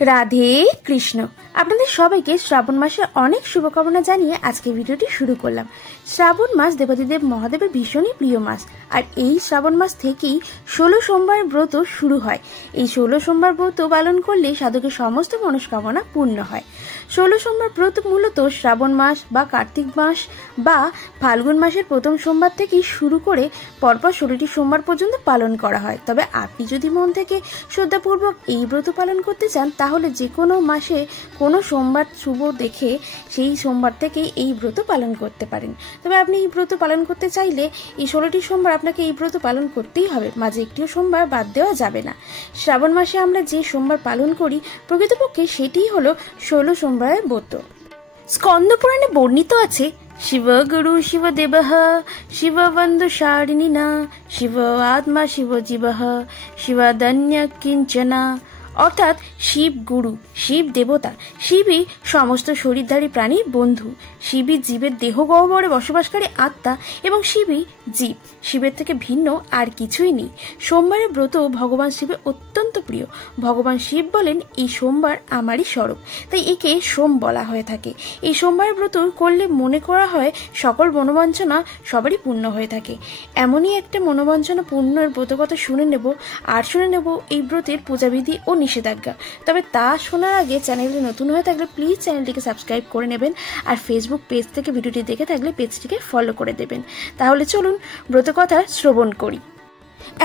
রাধে কৃষ্ণ। আপনাদের সবাইকে শ্রাবণ মাসের অনেক শুভকামনা জানিয়ে আজকে ভিডিওটি শুরু করলাম। শ্রাবণ মাস দেবাদিদেব মহাদেবের ভীষণই প্রিয় মাস, আর এই শ্রাবণ মাস থেকেই 16 সোমবার ব্রত শুরু হয়। এই 16 সোমবার ব্রত পালন করলে সাধকের সমস্ত মনস্কামনা পূর্ণ হয়। 16 সোমবার ব্রত মূলত শ্রাবণ মাস বা কার্তিক মাস বা ফাল্গুন মাসের প্রথম সোমবার থেকেই শুরু করে পরপর 16টি সোমবার পর্যন্ত পালন করা হয়। তবে আপনি যদি মন থেকে শ্রদ্ধাপূর্বক এই ব্রত পালন করতে চান তাহলে যে কোনো মাসে কোনো সোমবার শুভ দেখে সেই সোমবার থেকে এই ব্রত পালন করতে পারেন। তবে আপনি এই ব্রত পালন করতে চাইলে এই 16টি সোমবার আপনাকে এই ব্রত পালন করতেই হবে, মাঝে একটিও সোমবার বাদ দেওয়া যাবে না। শ্রাবণ মাসে আমরা যে সোমবার পালন করি প্রকৃতপক্ষে সেটিই হলো 16 সোমবারের ব্রত। স্কন্দ পুরাণে বর্ণিত আছে, শিব গুরু শিব দেবঃ শিব বন্ধু সারিণীনা শিব আত্মা শিব জীবঃ শিবাদন্য কিঞ্চনা। অর্থাৎ শিব গুরু, শিব দেবতা, শিবই সমস্ত শরীরধারী প্রাণীর বন্ধু, শিবই জীবের দেহ গহ্বরে বসবাসকারী আত্মা এবং শিবই জীব, শিবের থেকে ভিন্ন আর কিছুই নেই। সোমবারের ব্রত ভগবান শিবের অত্যন্ত প্রিয়। ভগবান শিব বলেন, এই সোমবার আমারই স্বরূপ, তাই একে সোম বলা হয়ে থাকে। এই সোমবারের ব্রত করলে মনে করা হয় সকল মনোবাঞ্ছনা সবারই পূর্ণ হয়ে থাকে। এমনই একটা মনোবাঞ্ছনা পূর্ণের ব্রত কথা শুনে নেব এই ব্রতের পূজাবিধি ও নিষেধাজ্ঞা। তবে তা শোনার আগে চ্যানেলে নতুন হয়ে থাকলে প্লিজ চ্যানেলটিকে সাবস্ক্রাইব করে নেবেন, আর ফেসবুক পেজ থেকে ভিডিওটি দেখে থাকলে পেজটিকে ফলো করে দেবেন। তাহলে চলুন ব্রত কথা শ্রবণ করি।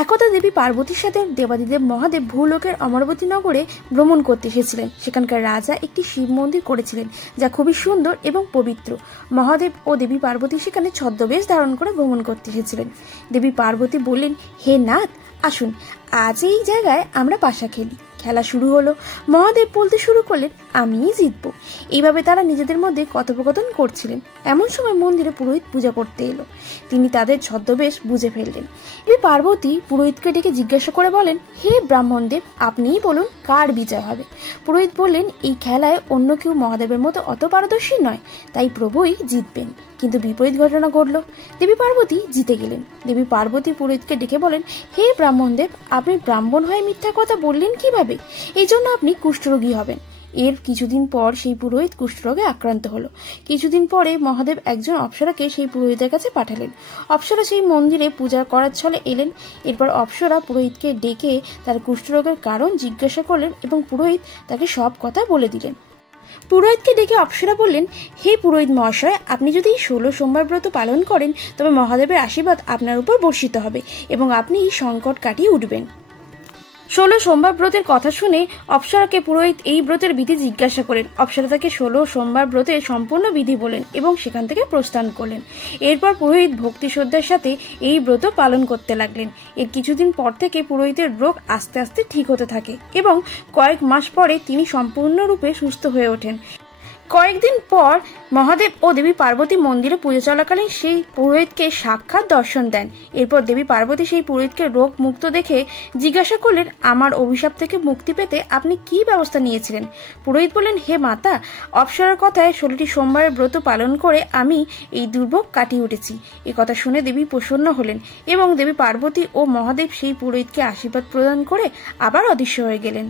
একদা দেবী পার্বতীর সাথে দেবাদিদেব মহাদেব ভূলোকের অমরাবতী নগরে ভ্রমণ করতে এসেছিলেন। সেখানকার রাজা একটি শিব মন্দির করেছিলেন যা খুবই সুন্দর এবং পবিত্র। মহাদেব ও দেবী পার্বতী সেখানে ছদ্মবেশ ধারণ করে ভ্রমণ করতে এসেছিলেন। দেবী পার্বতী বললেন, হে নাথ, আসুন আজ এই জায়গায় আমরা পাশা খেলি। খেলা শুরু হলো। মহাদেব বলতে শুরু করলেন, আমিই জিতবো। এইভাবে তারা নিজেদের মধ্যে কথোপকথন করছিলেন। এমন সময় মন্দিরে পুরোহিত পূজা করতে এলো। তিনি তাদের ছদ্মবেশ বুঝে ফেললেন। এই পার্বতী পুরোহিতকে ডেকে জিজ্ঞাসা করে বলেন, হে ব্রাহ্মণদেব, আপনিই বলুন কার বিজয় হবে। পুরোহিত বললেন, এই খেলায় অন্য কেউ মহাদেবের মতো অত পারদর্শী নয়, তাই প্রভুই জিতবেন। কিন্তু বিপরীত ঘটনা ঘটল। দেবী পার্বতী জিতে গেলেন। দেবী পার্বতী পুরোহিতকে ডেকে বলেন, হে ব্রাহ্মণদেব, আপনি ব্রাহ্মণ হয়ে মিথ্যা কথা বললেন কিভাবে? এই জন্য আপনি কুষ্ঠরোগী হবেন। এর কিছুদিন পর সেই পুরোহিত কুষ্ঠরোগে আক্রান্ত হলো। কিছুদিন পরে মহাদেব একজন অপ্সরাকে সেই পুরোহিতের কাছে পাঠালেন। অপ্সরা সেই মন্দিরে পূজা করার ছলে এলেন। এরপর অপ্সরা পুরোহিতকে ডেকে তার কুষ্ঠরোগের কারণ জিজ্ঞাসা করলেন এবং পুরোহিত তাকে সব কথা বলে দিলেন। পুরোহিতকে ডেকে অপ্সরা বললেন, হে পুরোহিত মহাশয়, আপনি যদি 16 সোমবার ব্রত পালন করেন তবে মহাদেবের আশীর্বাদ আপনার উপর বর্ষিত হবে এবং আপনি এই সংকট কাটিয়ে উঠবেন। 16 সোমবার ব্রতের কথা শুনে অপ্সরাকে পুরোহিত এই ব্রতের বিধি জিজ্ঞাসা করেন। অপ্সরা তাকে 16 সোমবার ব্রতের সম্পূর্ণ বিধি বলেন এবং সেখান থেকে প্রস্থান করলেন। এরপর পুরোহিত ভক্তি শ্রদ্ধার সাথে এই ব্রত পালন করতে লাগলেন। এর কিছুদিন পর থেকে পুরোহিতের রোগ আস্তে আস্তে ঠিক হতে থাকে এবং কয়েক মাস পরে তিনি সম্পূর্ণরূপে সুস্থ হয়ে ওঠেন। কয়েকদিন পর মহাদেব ও দেবী পার্বতী মন্দিরে পুজো চলাকালীন সেই পুরোহিতকে সাক্ষাৎ দর্শন দেন। এরপর দেবী পার্বতী সেই পুরোহিতকে রোগ মুক্ত দেখে জিজ্ঞাসা করলেন, আমার অভিশাপ থেকে মুক্তি পেতে আপনি কি ব্যবস্থা নিয়েছিলেন? পুরোহিত বললেন, হে মাতা, অপ্সরার কথায় 16টি সোমবারের ব্রত পালন করে আমি এই দুর্ভোগ কাটিয়ে উঠেছি। এ কথা শুনে দেবী প্রসন্ন হলেন এবং দেবী পার্বতী ও মহাদেব সেই পুরোহিতকে আশীর্বাদ প্রদান করে আবার অদৃশ্য হয়ে গেলেন।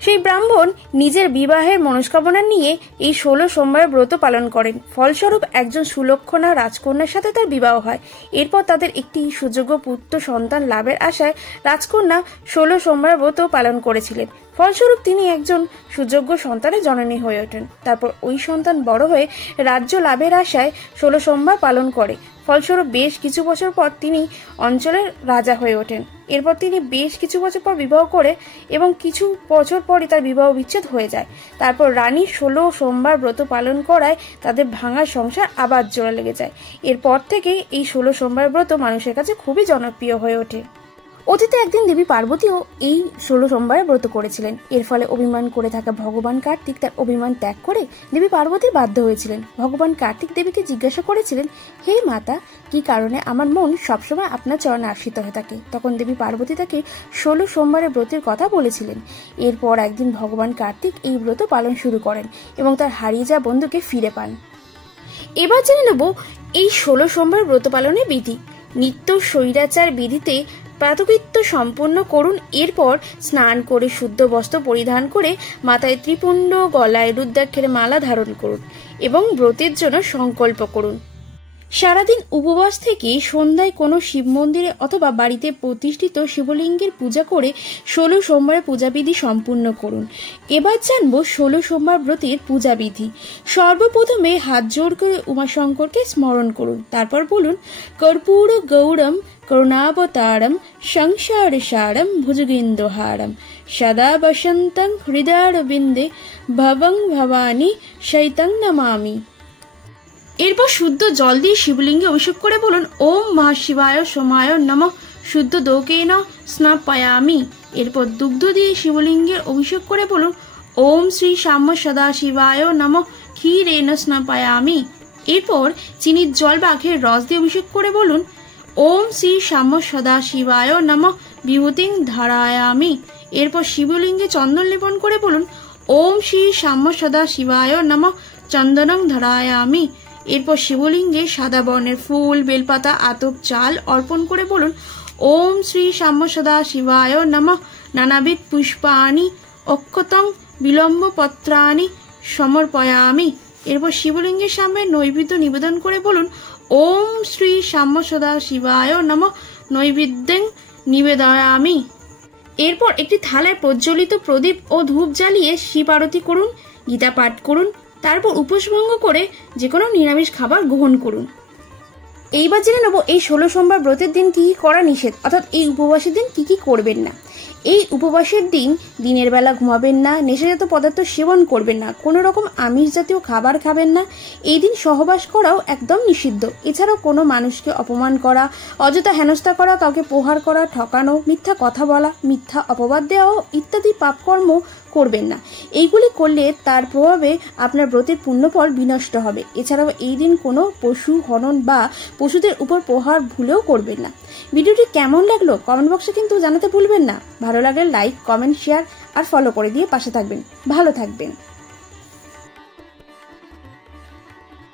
সেই ব্রাহ্মণ নিজের বিবাহের মনস্কামনা নিয়ে এই 16 সোমবার ব্রত পালন করেন। ফলস্বরূপ একজন সুলক্ষণা রাজকন্যার সাথে তার বিবাহ হয়। এরপর তাদের একটি সুযোগ্য পুত্র সন্তান লাভের আশায় রাজকন্যা 16 সোমবার ব্রত পালন করেছিলেন। ফলস্বরূপ তিনি একজন সুযোগ্য সন্তানের জননী হয়ে ওঠেন। তারপর ওই সন্তান বড় হয়ে রাজ্য লাভের আশায় 16 সোমবার পালন করে। ফলস্বরূপ বেশ কিছু বছর পর তিনি অঞ্চলের রাজা হয়ে ওঠেন। এরপর তিনি বেশ কিছু বছর পর বিবাহ করে এবং কিছু বছর পরই তার বিবাহ বিচ্ছেদ হয়ে যায়। তারপর রানী 16 সোমবার ব্রত পালন করায় তাদের ভাঙা সংসার আবার জোড়া লেগে যায়। এরপর থেকে এই 16 সোমবার ব্রত মানুষের কাছে খুবই জনপ্রিয় হয়ে ওঠে। অতীতে একদিন দেবী পার্বতীও এই 16 সোমবারে ব্রত করেছিলেন। এর ফলে অভিমান করে থাকা ভগবান কার্তিক তার অভিমান ত্যাগ করে দেবী পার্বতীর বাধ্য হয়েছিলেন। ভগবান কার্তিক দেবীকে জিজ্ঞাসা করেছিলেন, হে মাতা, কি কারণে আমার মন সবসময় আপনার চরণে আশ্রিত হয়ে থাকে? তখন দেবী পার্বতী তাকে 16 সোমবারের ব্রতের কথা বলেছিলেন। এরপর একদিন ভগবান কার্তিক এই ব্রত পালন শুরু করেন এবং তার হারিয়ে যাওয়া বন্ধুকে ফিরে পান। এবার জেনে নেব এই 16 সোমবার ব্রত পালনের বিধি। নিত্য স্বৈরাচার বিধিতে প্রাতকৃত্য সম্পন্ন করুন। এরপর স্নান করে শুদ্ধ বস্ত্র পরিধান করে মাথায় ত্রিপুণ্ড, গলায় রুদ্রাক্ষের মালা ধারণ করুন এবং ব্রতের জন্য সংকল্প করুন। সারাদিন উপবাস থেকে সন্ধ্যায় কোনো শিব মন্দিরে অথবা বাড়িতে প্রতিষ্ঠিত শিবলিঙ্গের পূজা করে 16 সোমবারের পূজাবিধি সম্পূর্ণ করুন। এবার জানবো 16 সোমবার ব্রতের পূজাবিধি। সর্বপ্রথমে হাত জোর করে উমাশঙ্করকে স্মরণ করুন। তারপর বলুন, কর্পূর গৌরম করুণাবতারম সংসার সারম ভুজগেন্দুহারম সদা বসন্তং হৃদয়ারবিন্দে ভবং ভবানী শৈতং নমামি। এরপর শুদ্ধ জল দিয়ে শিবলিঙ্গে অভিষেক করে বলুন, ওম মহাশিবায় সোমায় নমঃ শুদ্ধ দৌকেন স্নাপয়ামি। এরপর দুগ্ধ দিয়ে শিবলিঙ্গের অভিষেক করে বলুন, ওম শ্রী সাম্য সদাশিবায় নমঃ ক্ষীরেন স্নাপয়ামি। এরপর চিনির জল বা আখের রস দিয়ে অভিষেক করে বলুন, ওম শ্রী সাম্য সদাশিবায় নমঃ বিভূতিং ধারায়ামি। এরপর শিবলিঙ্গে চন্দন লেপন করে বলুন, ওম শ্রী সাম্য সদাশিবায় নমঃ চন্দনং ধারায়ামি। এরপর শিবলিঙ্গে সাদা বর্ণের ফুল, বেলপাতা, আতপ, চাল অর্পণ করে বলুন, ওম শ্রী সাম্য সদা শিবায় নমঃ নানাবিধ পুষ্পানি অক্ষতং বিলম্ব পত্রানি সমর্পয়ামি। এরপর শিবলিঙ্গের সামনে নৈবেদ্য নিবেদন করে বলুন, ওম শ্রী সাম্য সদা শিবায় নমঃ নৈবেদ্যং নিবেদয়ামি। এরপর একটি থালায় প্রজ্বলিত প্রদীপ ও ধূপ জ্বালিয়ে শিব আরতি করুন, গীতা পাঠ করুন। তারপর উপোস ভঙ্গ করে যে কোনো নিরামিষ খাবার গ্রহণ করুন। এইবার জেনে নেব এই 16 সোমবার ব্রতের দিন কি কি করা নিষেধ, অর্থাৎ এই উপবাসের দিন কি কি করবেন না। এই উপবাসের দিন দিনের বেলা ঘুমাবেন না, নেশাজাত পদার্থ সেবন করবেন না, কোনো রকম আমিষ জাতীয় খাবার খাবেন না। এই দিন সহবাস করাও একদম নিষিদ্ধ। এছাড়াও কোনো মানুষকে অপমান করা, অযথা হেনস্থা করা, কাউকে প্রহার করা, ঠকানো, মিথ্যা কথা বলা, মিথ্যা অপবাদ দেওয়া ইত্যাদি পাপকর্ম করবেন না। এইগুলি করলে তার প্রভাবে আপনার ব্রতের পুণ্যফল বিনষ্ট হবে। এছাড়াও এই দিন কোনো পশু হনন বা পশুদের উপর প্রহার ভুলেও করবেন না। ভিডিওটি কেমন লাগলো কমেন্ট বক্সে কিন্তু জানাতে ভুলবেন না। ভালো লাগলে লাইক, কমেন্ট, শেয়ার আর ফলো করে দিয়ে পাশে থাকবেন। ভালো থাকবেন।